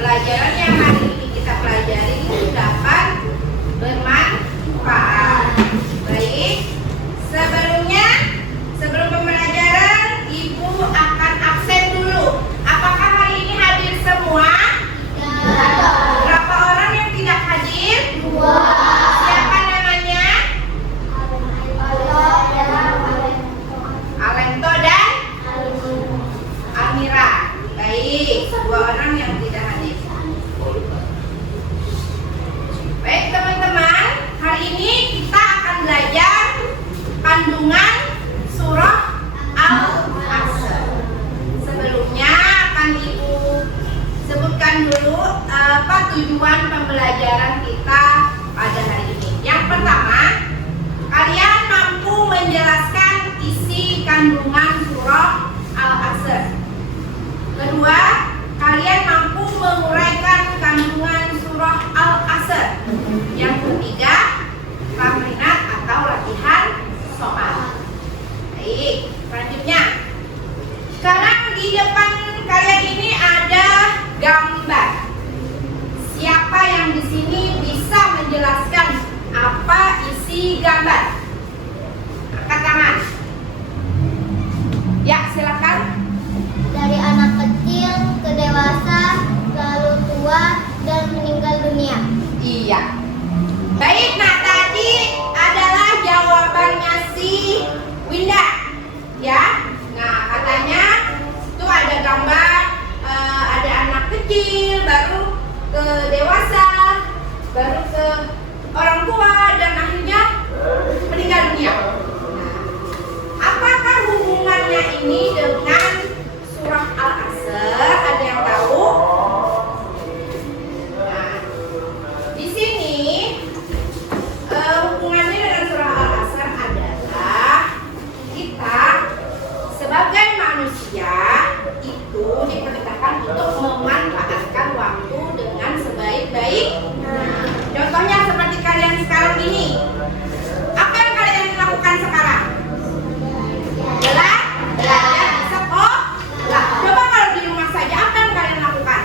Pelajaran yang hari ini kita pelajari itu dapat bermanfaat. Baik, sebelum pembelajaran Ibu akan absen dulu. Apakah hari ini hadir semua? Ya. Berapa orang yang tidak hadir? 2. Siapa namanya? Alento dan Amira. Baik, 2 orang yang tidak hadir. Baik teman-teman, hari ini kita akan belajar kandungan surah Al-Asr. Sebelumnya akan Ibu sebutkan dulu apa tujuan pembelajaran kita pada hari ini. Yang pertama, kalian mampu menjelaskan isi kandungan surah Al-Asr. Kedua, kalian mampu menguraikan kandungan surah Al-Asr. Yang ketiga, tamrinat atau latihan soal. Baik, selanjutnya. Sekarang di depan kalian ini ada gambar. Siapa yang di sini bisa menjelaskan apa isi gambar? Angkat tangan. Ya, silakan. Dari anak kecil ke dewasa, lalu tua dan meninggal dunia. Iya. Baik, nah tadi adalah jawabannya si Winda. Ya. Nah, katanya itu ada gambar ada anak kecil, baru ke dewasa, baru ke orang tua dan akhirnya meninggal dunia. Nah, apakah hubungannya ini dengan surah Al-Asr? Ada yang tahu? Nah, di sini hubungannya dengan surah Al-Asr adalah kita sebagai manusia itu diperintahkan untuk memanfaatkan waktu dengan sebaik-baiknya. Contohnya seperti kalian sekarang ini. Apa yang kalian lakukan sekarang? Belajar di sekolah. Coba kalau di rumah saja apa yang kalian lakukan?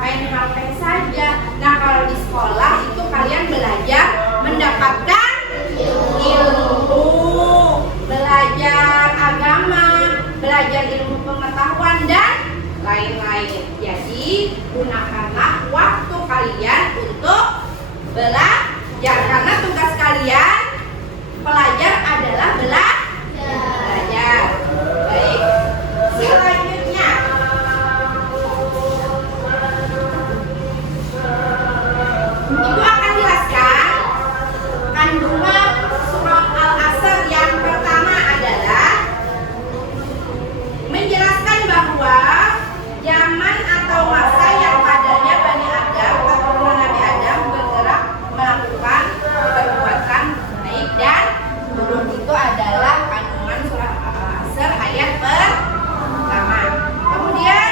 Main HP saja. Nah, kalau di sekolah itu kalian belajar mendapatkan ilmu, belajar agama, belajar ilmu pengetahuan dan lain-lain. Jadi gunakanlah waktu kalian untuk belajar, karena tugas kalian pelajar adalah belajar. Baik, selanjutnya Ibu akan jelaskan kandungan surah Al-Asr. Yang pertama adalah menjelaskan bahwa zaman atau masa yang padanya Bani Adam atau Nabi Adam bergerak melakukan perbuatan baik dan buruk, itu adalah kandungan surah Al-Asr ayat pertama. Kemudian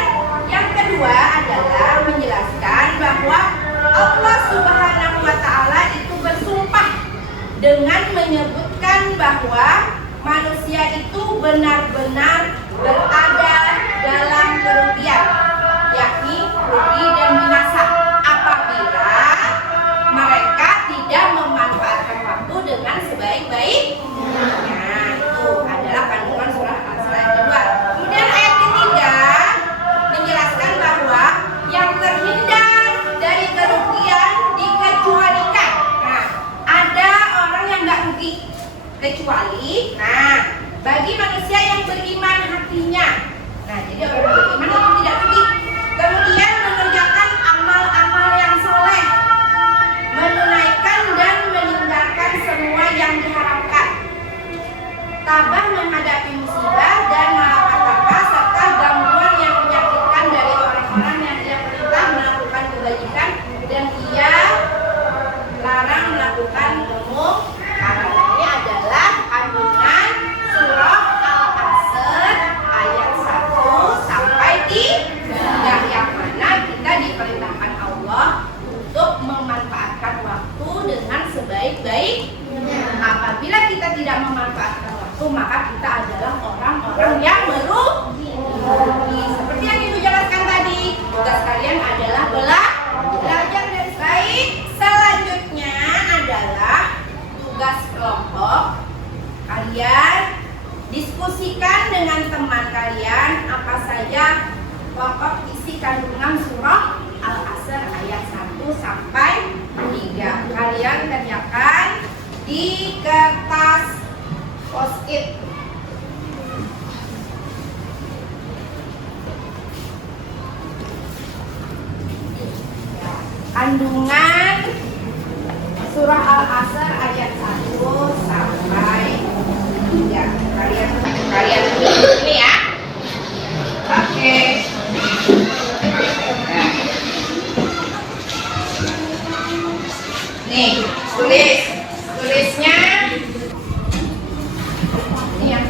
yang kedua adalah menjelaskan bahwa Allah Subhanahu wa Ta'ala itu bersumpah dengan menyebutkan bahwa manusia itu benar-benar berada dalam kerugian, yakni rugi dan binasa apabila mereka tidak memanfaatkan waktu dengan sebaik-baiknya. Itu adalah kandungan surah Al-Asr yang kedua. Kemudian ayat ketiga menjelaskan bahwa yang terhindar dari kerugian dikecualikan. Nah, ada orang yang nggak rugi kecuali, bagi manusia yang beriman hatinya di kertas post-it. Kandungan surah Al-Asr ayat 1 sampai 3. Kalian ini ya. Oke. Nih, tulisnya ini ya.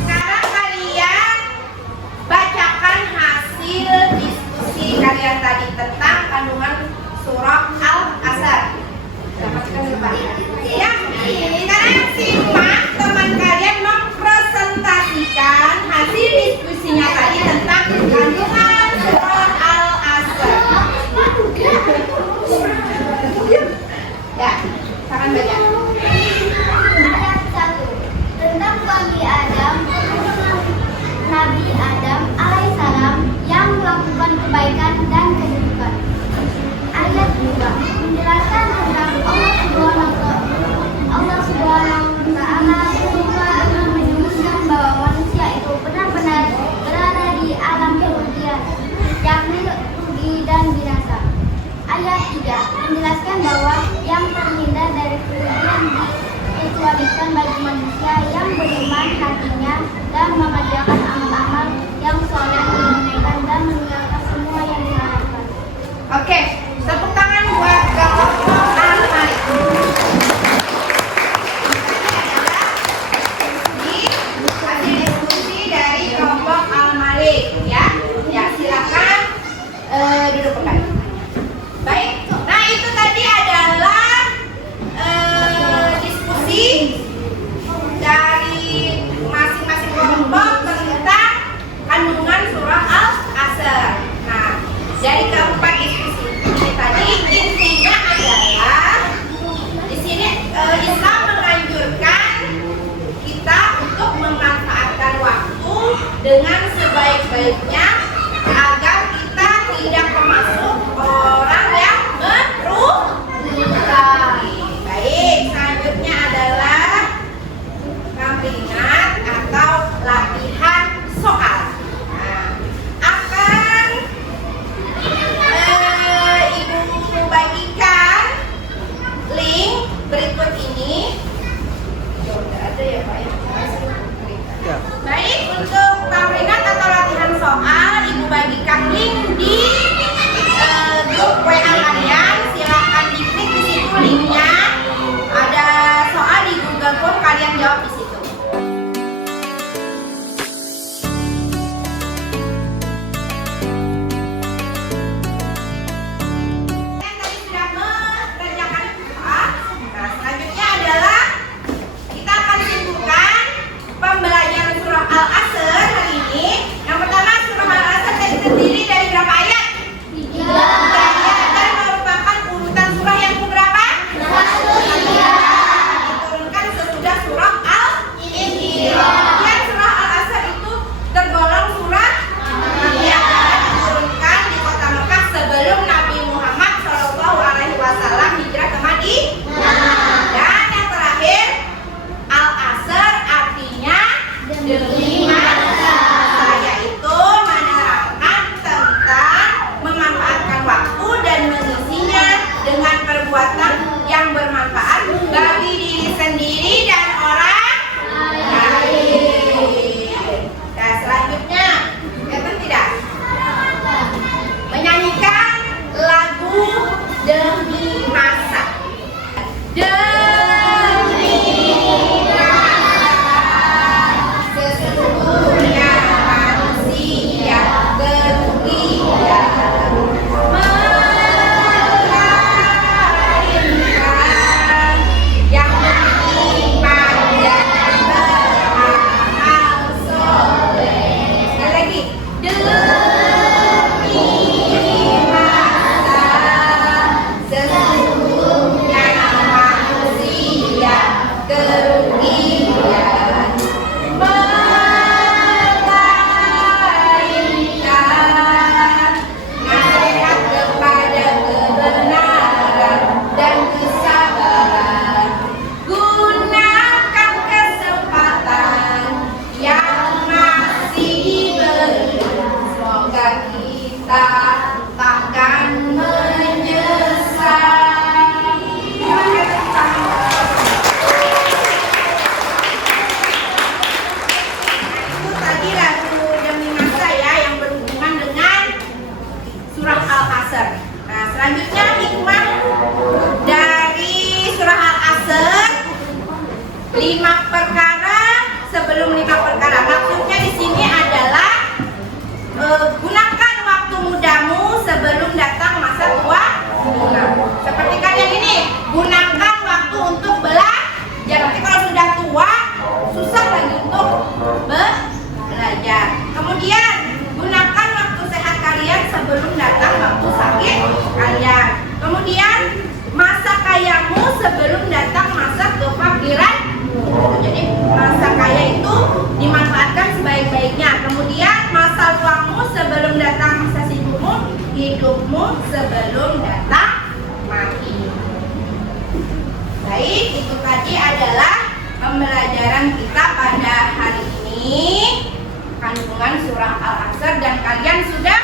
Sekarang kalian bacakan hasil diskusi kalian tadi tentang kandungan surah Al-Asr. Ya, sekarang simak teman kalian mempresentasikan hasil diskusinya tadi tentang kandungan surah Al-Asr. Ya, silakan baca. Ayat 1. Tentang Nabi Adam, Nabi Adam alaihissalam yang melakukan kebaikan dan keburukan. Ayat 2 menjelaskan tentang Allah Subhanahu wa Ta'ala bersumpah dengan menyebutkan bahwa manusia itu benar-benar berada di alam kerugian, yakni rugi dan binasa. Ayat 3 menjelaskan bahwa yang terhindar dari kerugian dikecualikan bagi manusia yang beriman hatinya dan mengerjakan amal-amal yang soleh, menunaikan dan meninggalkan semua yang diharamkan. Oke, tepuk tangan buat kelompok Al-Malik. Ini hasil diskusi dari kelompok Al-Malik ya. Ya, silakan duduk kembali. Baik, nah itu tadi adalah diskusi dari masing-masing kelompok tentang kandungan surah Al-Asr. Nah, dari keempat diskusi ini tadi intinya adalah di sini Islam menganjurkan kita untuk memanfaatkan waktu dengan sebaik-baiknya agar kita tidak termasuk orang yang merugi. Baik, selanjutnya adalah peringat atau latihan soal. Nah, akan Ibu bagikan link berikut ini. Ada ya Pak ya? Baik, untuk peringat atau latihan soal, Ibu bagikan link di grup WA kalian. Silakan diklik di situ linknya. Ada soal di Google Form, kalian jawab di situ. Kalian tadi sudah mengerjakan soal. Nah, selanjutnya adalah kita akan simpulkan pembelajaran surah Al-Asr hari ini. Yang pertama, surah Al-Asr terdiri dari berapa ayat? 3 ayat dan merupakan urutan surah yang keberapa? 1. Diturunkan sesudah surah Al-Isra. Dan surah Al-Asr itu tergolong surah yang diturunkan di kota Mekah sebelum Nabi Muhammad SAW hijrah ke Madinah. Dan yang terakhir, Al-Asr artinya demi masa, yaitu menerangkan tentang memanfaatkan waktu dan mengisinya dengan perbuatan yang bermanfaat bagi diri sendiri dan orang lain. Nah, selanjutnya, betul tidak? Menyanyikan lagu demi masa. Demi masa, sesungguhnya manusia kerugian, melainkan 5 perkara sebelum 5 perkara. Maksudnya di sini adalah gunakan waktu mudamu sebelum datang masa tua. Seperti kalian ini, gunakan waktu untuk belajar. Nanti kalau sudah tua, susah lagi untuk belajar. Kemudian, gunakan waktu sehat kalian sebelum datang waktu sakit kalian. Kemudian, masa kayamu sebelum datang masa kefakiran. Jadi, masa kaya itu dimanfaatkan sebaik-baiknya. Kemudian, masa luangmu sebelum datang masa sibukmu, hidupmu sebelum datang mati. Baik, itu tadi adalah pembelajaran kita pada hari ini, kandungan surah Al-Asr, dan kalian sudah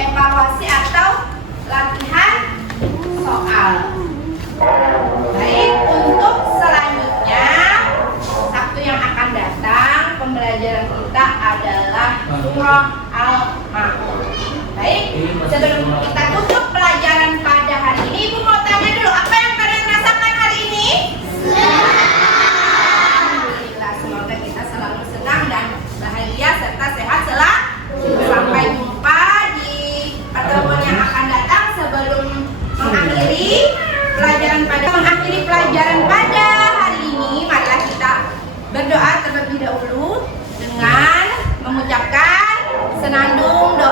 evaluasi atau latihan soal. Baik, untuk selanjutnya Sabtu yang akan datang pembelajaran kita adalah surah Al-Ma'un. Baik, sebelum kita tutup pelajaran pada hari ini, Ibu mau tanya dulu, apa yang kalian rasakan hari ini? Alhamdulillah, semoga kita selalu senang dan bahagia serta sehat selalu. Sampai jumpa di pertemuan yang akan datang. Sebelum mengakhiri pelajaran pada hari ini, marilah kita berdoa terlebih dahulu dengan mengucapkan senandung doa